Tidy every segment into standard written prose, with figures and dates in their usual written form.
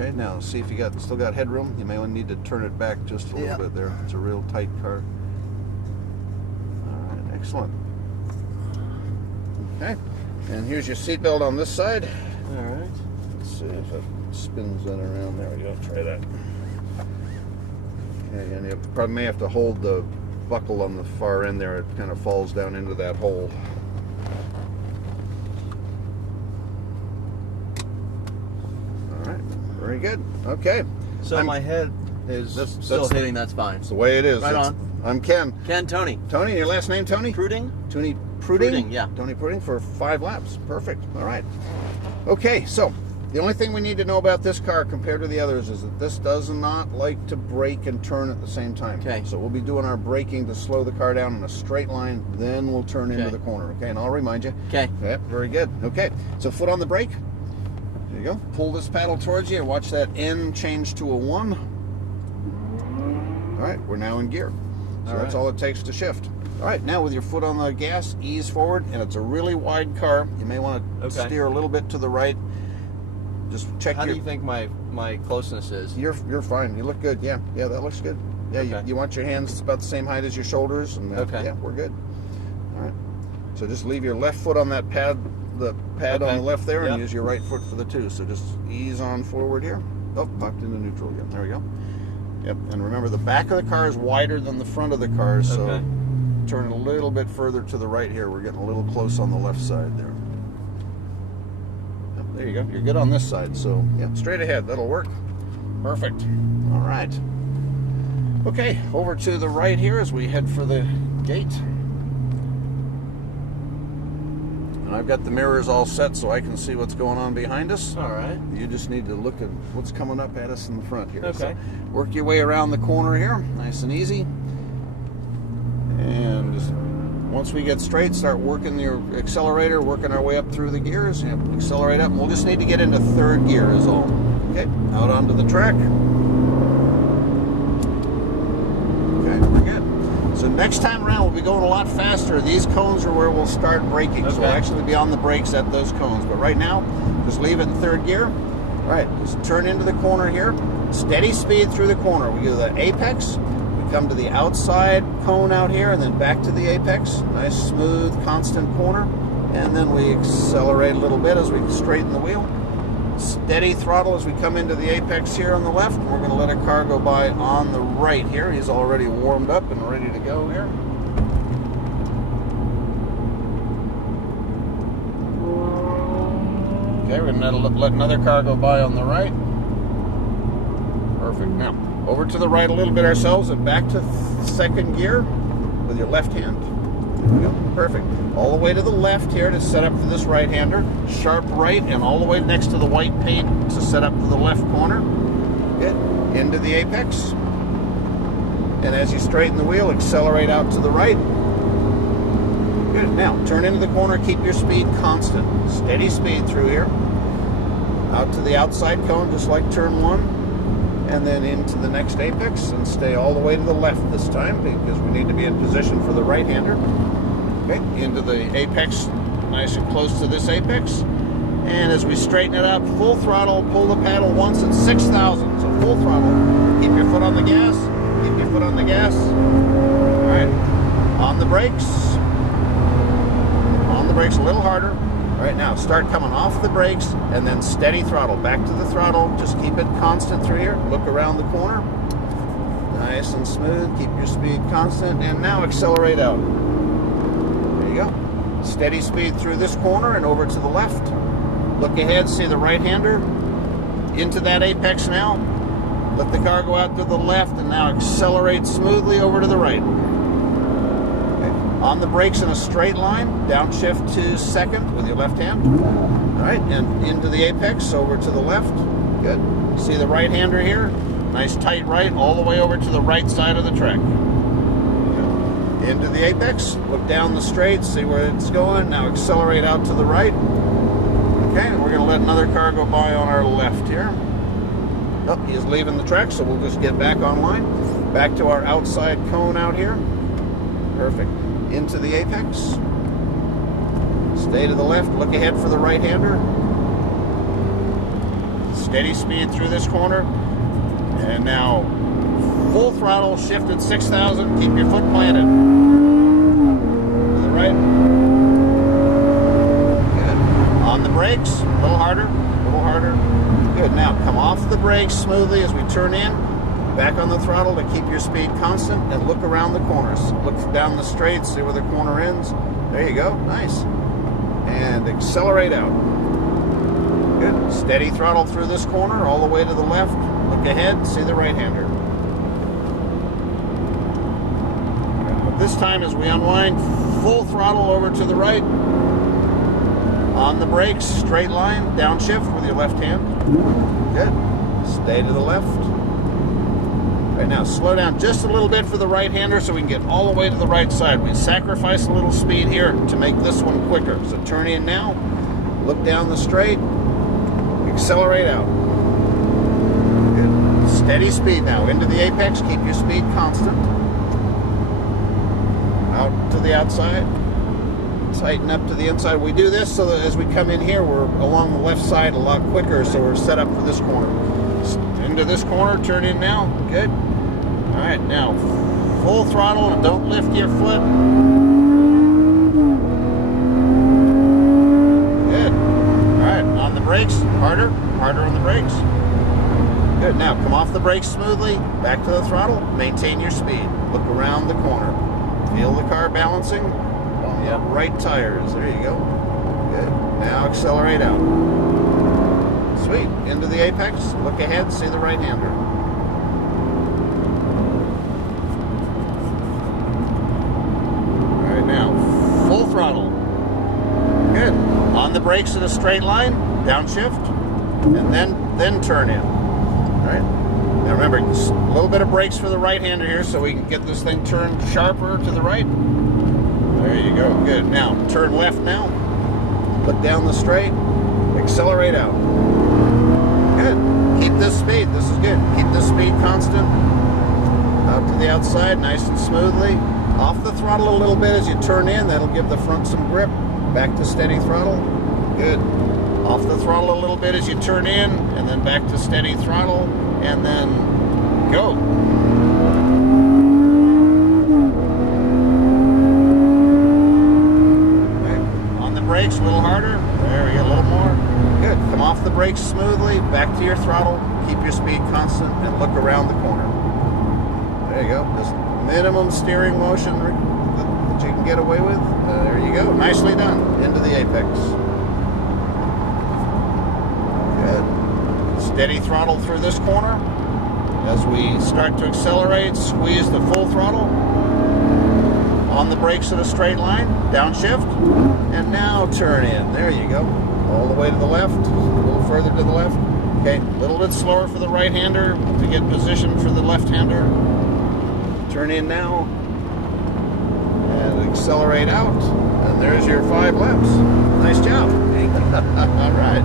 Okay, now see if you still got headroom. You may need to turn it back just a little bit there. It's a real tight car. All right, excellent. Okay, and here's your seatbelt on this side. All right. Let's see if it spins in around. There we go. Try that. Okay, and you probably may have to hold the buckle on the far end there. It kind of falls down into that hole. All right, very good. Okay. So my head is still hitting. That's fine. It's the way it is. Right on. I'm Ken. Tony. Tony, your last name, Tony? Prutting? Tony Prutting? Prutting, yeah. Tony Prutting for 5 laps. Perfect. All right. Okay, so the only thing we need to know about this car compared to the others is that this does not like to brake and turn at the same time. Okay. So we'll be doing our braking to slow the car down in a straight line, then we'll turn into the corner. Okay, and I'll remind you. Okay. Yep, very good. Okay, so foot on the brake. There you go. Pull this paddle towards you and watch that N change to a 1. All right, we're now in gear. So that's all it takes to shift. All right, now with your foot on the gas, ease forward, and it's a really wide car. You may want to steer a little bit to the right. Just check. How do you think my closeness is? You're fine. You look good. Yeah, that looks good. Yeah, you want your hands about the same height as your shoulders, and yeah, we're good. All right. So just leave your left foot on that pad, the pad on the left there, and use your right foot for the 2. So just ease on forward here. Oh, popped into neutral again. There we go. Yep. And remember, the back of the car is wider than the front of the car, so turn a little bit further to the right here. We're getting a little close on the left side there. Yep, there you go. You're good on this side, so yeah, straight ahead. That'll work. Perfect. All right. Okay, over to the right here as we head for the gate. And I've got the mirrors all set so I can see what's going on behind us. All right. You just need to look at what's coming up at us in the front here. Okay. So work your way around the corner here, nice and easy. And just once we get straight, start working your accelerator, working our way up through the gears. And accelerate up. We'll just need to get into 3rd gear is all. Okay, out onto the track. Okay, we're good. So next time around, we'll be going a lot faster. These cones are where we'll start braking. So we'll actually be on the brakes at those cones. But right now, just leave it in 3rd gear. All right, just turn into the corner here. Steady speed through the corner. We go to the apex. We come to the outside cone out here, and then back to the apex. Nice, smooth, constant corner. And then we accelerate a little bit as we straighten the wheel. Steady throttle as we come into the apex here on the left. We're going to let a car go by on the right here. He's already warmed up and ready to go here. Okay, we're going to let another car go by on the right. Perfect. Now, over to the right a little bit ourselves and back to 2nd gear with your left hand. There we go. Perfect. All the way to the left here to set up for this right-hander. Sharp right and all the way next to the white paint to set up for the left corner. Good. Into the apex. And as you straighten the wheel, accelerate out to the right. Good. Now, turn into the corner. Keep your speed constant. Steady speed through here. Out to the outside cone, just like turn 1. And then into the next apex, and stay all the way to the left this time because we need to be in position for the right-hander. Okay, into the apex, nice and close to this apex. And as we straighten it up, full throttle, pull the paddle once at 6,000. So full throttle. Keep your foot on the gas. Keep your foot on the gas. All right. On the brakes. On the brakes a little harder. All right, now start coming off the brakes and then steady throttle. Back to the throttle. Just keep it constant through here. Look around the corner. Nice and smooth. Keep your speed constant. And now accelerate out. There you go. Steady speed through this corner and over to the left. Look ahead, see the right-hander. Into that apex now. Let the car go out to the left and now accelerate smoothly over to the right. On the brakes in a straight line, downshift to 2nd with your left hand. All right, and into the apex, over to the left. Good. See the right-hander here? Nice tight right, all the way over to the right side of the track. Good. Into the apex, look down the straight, see where it's going. Now accelerate out to the right. Okay, we're going to let another car go by on our left here. Oh, he's leaving the track, so we'll just get back online. Back to our outside cone out here. Perfect. Into the apex. Stay to the left. Look ahead for the right-hander. steady speed through this corner. And now full throttle, shift at 6,000. Keep your foot planted. To the right. Good. On the brakes, a little harder, a little harder. Good. Now come off the brakes smoothly as we turn in. Back on the throttle to keep your speed constant and look around the corners. Look down the straight, see where the corner ends. There you go. Nice. And accelerate out. Good. Steady throttle through this corner all the way to the left. Look ahead, see the right-hander. This time as we unwind, full throttle over to the right. On the brakes, straight line, downshift with your left hand. Good. Stay to the left. Right now, slow down just a little bit for the right-hander so we can get all the way to the right side. We sacrifice a little speed here to make this one quicker. So turn in now, look down the straight, accelerate out. Good. Steady speed now, into the apex, keep your speed constant. Out to the outside, tighten up to the inside. We do this so that as we come in here, we're along the left side a lot quicker, so we're set up for this corner. Into this corner, turn in now, good. All right, now full throttle, don't lift your foot. Good. All right, on the brakes, harder on the brakes. Good, now come off the brakes smoothly, back to the throttle, maintain your speed. Look around the corner. Feel the car balancing on the right tires. There you go. Good. Now accelerate out. Sweet. Into the apex. Look ahead. See the right-hander. All right, now full throttle. Good. On the brakes in a straight line. Downshift, and then turn in. All right. Now remember, a little bit of brakes for the right-hander here so we can get this thing turned sharper to the right. There you go. Good. Now, turn left now. Look down the straight. Accelerate out. Good. Keep this speed. This is good. Keep this speed constant. Out to the outside, nice and smoothly. Off the throttle a little bit as you turn in. That'll give the front some grip. Back to steady throttle. Good. Off the throttle a little bit as you turn in, and then back to steady throttle. And then go. Okay. On the brakes, a little harder. There we go, a little more. Good. Come off the brakes smoothly, back to your throttle, keep your speed constant, and look around the corner. There you go. Just minimum steering motion that you can get away with. There you go. Nicely done. Into the apex. Steady throttle through this corner. As we start to accelerate, squeeze the full throttle. On the brakes in a straight line, downshift, and now turn in. There you go. All the way to the left, a little further to the left. Okay, a little bit slower for the right-hander to get positioned for the left-hander. Turn in now, and accelerate out. And there's your 5 laps. Nice job. All right.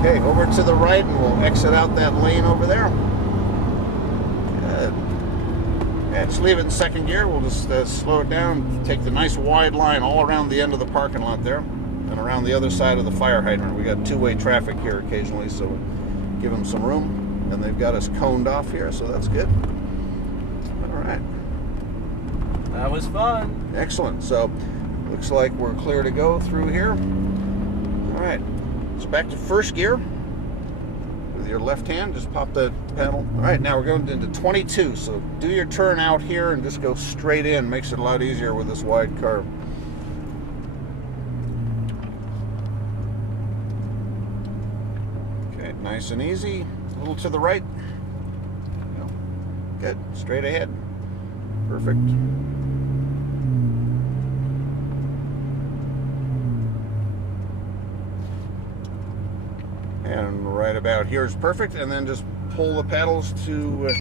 Okay, over to the right, and we'll exit out that lane over there. Good. Yeah, just leave it in second gear. We'll just slow it down, take the nice wide line all around the end of the parking lot there, and around the other side of the fire hydrant. We got two-way traffic here occasionally, so give them some room. And they've got us coned off here, so that's good. All right. That was fun. Excellent. So, looks like we're clear to go through here. All right. So back to first gear. With your left hand, just pop the pedal. All right, now we're going into 22. So do your turn out here and just go straight in. Makes it a lot easier with this wide curve. Okay, nice and easy. A little to the right. Good. Straight ahead. Perfect. And right about here is perfect, and then just pull the pedals to